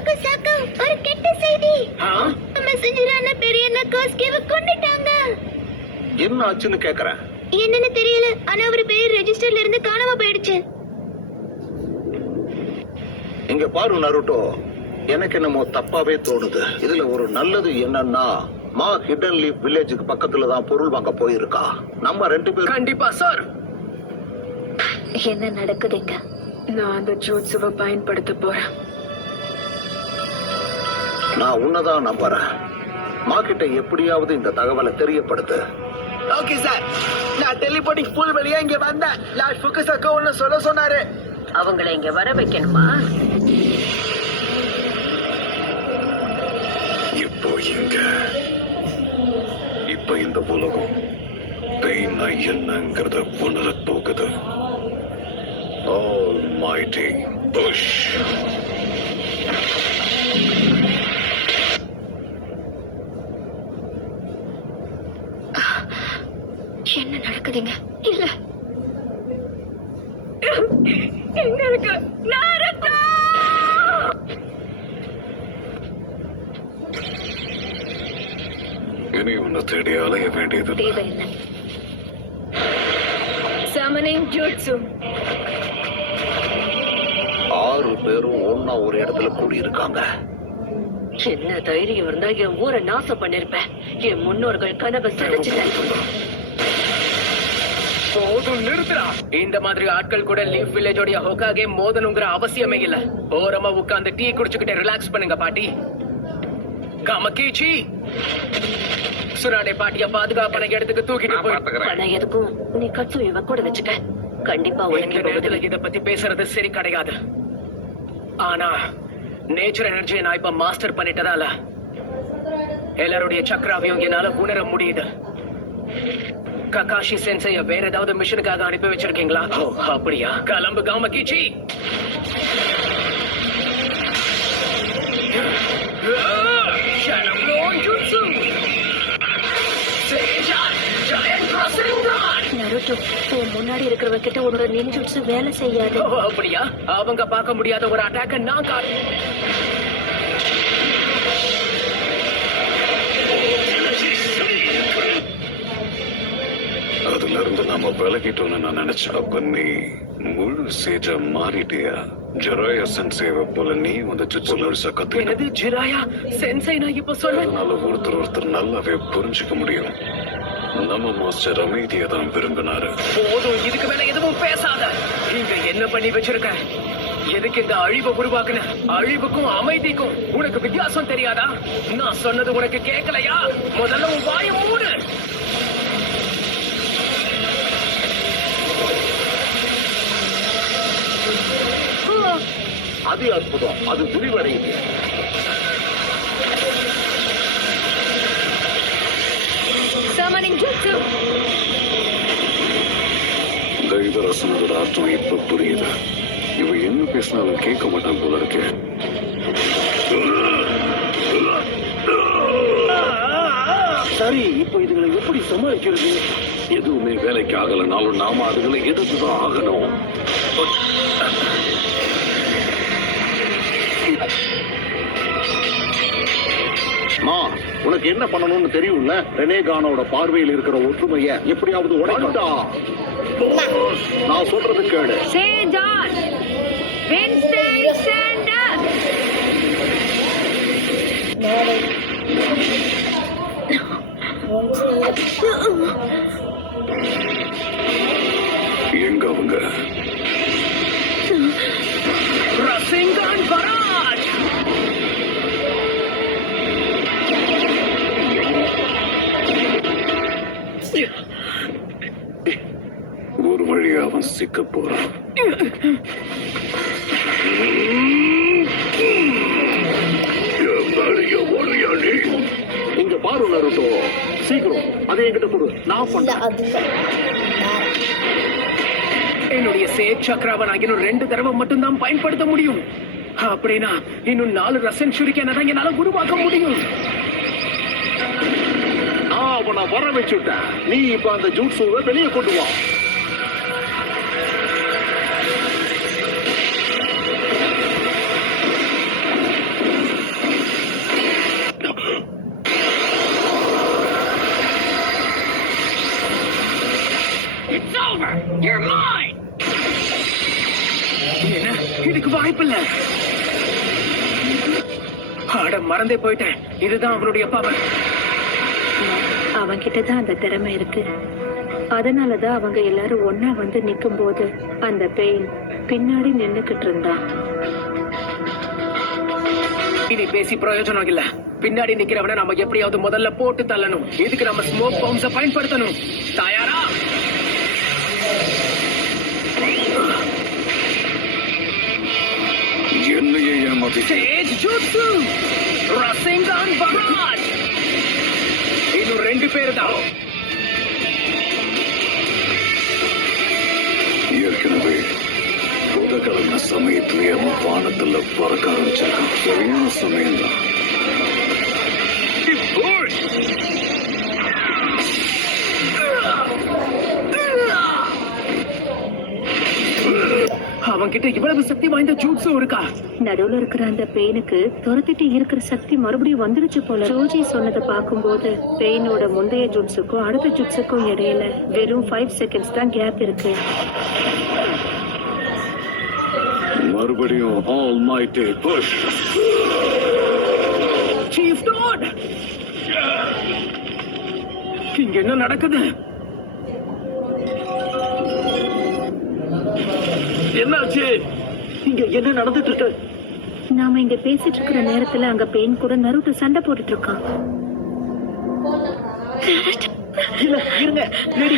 சாக்கு சாக்கு ஒரு கெட்ட செய்தி? மெசஞ்சரான பெரிய நக்கோஸ்கியவ கொன்னுட்டாங்க என்ன ஆச்சுன்னு கேக்குறேன். என்னன்னு தெரியல. ஆனா அவர் பேர் ரெஜிஸ்டர்ல இருந்து காணாம போயிடுச்சு. இங்க பாரு நருட்டோ. எனக்கு என்னமோ தப்பாவே தோணுது. இதுல ஒரு நல்லது என்னன்னா மா ஹிடன் லீஃப் வில்லேஜுக்கு பக்கத்துல தான் பொருள் வாங்க போயிருக்கா. நம்ம ரெண்டு பேரும் கண்டிப்பா சார் என்ன நடக்குதுங்க நான் அந்த ஜூட்ஸுவை பயன்படுத்த போறேன். நான் உன்னதான் நம்புறேன். மா கிட்ட எப்படியாவது இந்த தகவலை தெரியப்படுத்து. ஓகே சார் நான் டெலிபோனிக் புல் வழியா இங்க வந்தேன். லார்ட் ஃபுக்கஸ் அக்கா ஒன்னு சொல்ல சொன்னாரு. அவங்கள இங்க வர வைக்கணுமா? இப்போ இங்க இப்ப இந்த உலகம் பெயின்னா என்னங்கிறத உணரப் போகுது Almighty Bush. என்ன நடக்குதுங்க? இல்ல. எங்களுக்கு நாரதா இனி உன்னை தேடி அலைய வேண்டியது தேவையில்லை. சமனிங் ஜூட்ஸு ஆறு பேரும் ஒன்னா ஒரு இடத்துல கூடி இருக்காங்க என்ன தைரியம் இருந்தா என் ஊரை நாசம் பண்ணிருப்பேன் என் முன்னோர்கள் கனவை சிதைச்சிட்டேன் போதும் நிறுத்துறா இந்த மாதிரி ஆட்கள் கூட லீஃப் வில்லேஜோடைய ஹோக்காகே மோதணுங்கிற அவசியமே இல்ல. ஓரமா உட்கார்ந்து டீ குடிச்சுக்கிட்டு ரிலாக்ஸ் பண்ணுங்க பாட்டி. கமக்கீச்சி சுராடே பாட்டிய பாதுகாப்பான இடத்துக்கு தூக்கிட்டு போய் எதுக்கும்? நீ கட்சு இவ கூட வச்சுக்க. கண்டிப்பா உனக்கு நேரத்துல இத பத்தி பேசுறது சரி கிடையாது. ஆனா நேச்சர் எனர்ஜியை நான் இப்ப மாஸ்டர் பண்ணிட்டதால எல்லாருடைய சக்கராவையும் என்னால உணர முடியுது. ககாஷி சென்சைய வேற ஏதாவது மிஷனுக்காக அனுப்பி வச்சிருக்கீங்களா? ஓ அப்படியா? கிளம்பு காமக்கிச்சி நருட்டோ உன் முன்னாடி இருக்கிறவ கிட்ட உன்னோட நின்ஜுட்ஸு வேலை செய்யாது. ஓ, அப்படியா? அவங்க பார்க்க முடியாத ஒரு அட்டாக்க நான் காட்டு இருந்து நாம விலகிட்டோம்னு நான் நினைச்சேன் அப்ப நீ முழு சேஜா மாறிட்டியா? ஜெராயா சென்சேவ போல நீ வந்து சுச்சுலர்ஸ கத்துக்கிட்ட என்னது ஜிராயா? சென்சை நான் இப்ப சொன்னேன் அதனால ஒருத்தர் ஒருத்தர் நல்லாவே புரிஞ்சுக்க முடியும். நம்ம மாஸ்டர் அமைதியை தான் விரும்பினாரு. போதும் இதுக்கு மேல எதுவும் பேசாத. நீங்க என்ன பண்ணி வச்சிருக்க? எதுக்கு இந்த அழிவை உருவாக்குன? அழிவுக்கும் அமைதிக்கும் உனக்கு வித்தியாசம் தெரியாதா? நான் சொன்னது உனக்கு கேட்கலையா முதல்ல உன் வாயை மூடு. அது அற்புதம். அது விரிவடையுது தெய்வரசனோட அர்த்தம் இப்ப புரியுது. இவ என்ன பேசினாலும் கேட்க மாட்டான் போல இருக்கு. சரி இப்போ இதுகளை எப்படி சமாளிக்கிறது? எதுவுமே வேலைக்கு ஆகலனாலும் நாம அதுகளை எதிர்த்துதான் ஆகணும். உனக்கு என்ன பண்ணணும்னு தெரியும்ல? ரெனேகானோட பார்வையில் இருக்கிற ஒற்றுமைய எப்படியாவது உடைக்கட்டா நான் சொல்றது சாண்டர் எங்க அவங்க? ரசிங்கான் பராஜ் சிக்க போறான் இங்க பாரு நருட்டோ. சீக்கிரம் அதை என்கிட்ட கொடு. நான் என்னுடைய சேட் நான் இன்னும் ரெண்டு தடவை மட்டும்தான் பயன்படுத்த முடியும். அப்படின்னா இன்னும் நாலு ரசன் சுரிக்கான தான் என்னால உருவாக்க முடியும். நான் அவனை வர வச்சுட்டேன். நீ இப்ப அந்த ஜூட்ஸுவை வெளியே கொண்டு வா. You're mine! என்ன? இதுக்கு வாய்ப்பில்ல ஆட மறந்தே போயிட்டேன். இதுதான் அவனுடைய பவர் அவன்கிட்ட தான் அந்த திறமை இருக்கு. அதனாலதான் அவங்க எல்லாரும் ஒன்னா வந்து நிக்கும் போது அந்த பெயின் பின்னாடி நின்னுக்கிட்டு இருந்தான் இனி பேசி பிரயோஜனம் இல்ல. பின்னாடி நிக்கிறவன நம்ம எப்படியாவது முதல்ல போட்டு தள்ளணும். இதுக்கு நம்ம ஸ்மோக் பவுன்ஸ பயன்படுத்தணும். தயாரா? என்னையே ஏமாத்தி ஜூட்சு ரசிங்கான் பராஜ் இன்னும் ரெண்டு பேரு தான் ஏற்கனவே புதக்கிழமை சமயத்திலேயே அவன் வானத்துல பறக்க ஆரம்பிச்சிருக்கான் சரியான சமயம்தான் அவன் கிட்ட இவ்வளவு சக்தி வாய்ந்த ஜூட்ஸும் இருக்கா? நடுவுல இருக்கிற அந்த பெயினுக்கு துரத்திட்டு இருக்கிற சக்தி மறுபடியும் வந்துருச்சு போல. ஜோஜி சொன்னதை பார்க்கும்போது பெயினோட முந்தைய ஜுட்ஸுக்கும் அடுத்த ஜுட்ஸுக்கும் இடையில வெறும் ஃபைவ் செகண்ட்ஸ் தான் கேப் இருக்கு. மறுபடியும் all mighty push chief dot இங்க என்ன நடக்குது? என்னாச்சு? இங்க என்ன நடந்துட்டு இருக்கு நாம இங்க பேசிட்டு இருக்கிற நேரத்துல அங்க பெயின் கூட நருட்டு சண்டை போட்டுட்டு இருக்கான் இருங்க.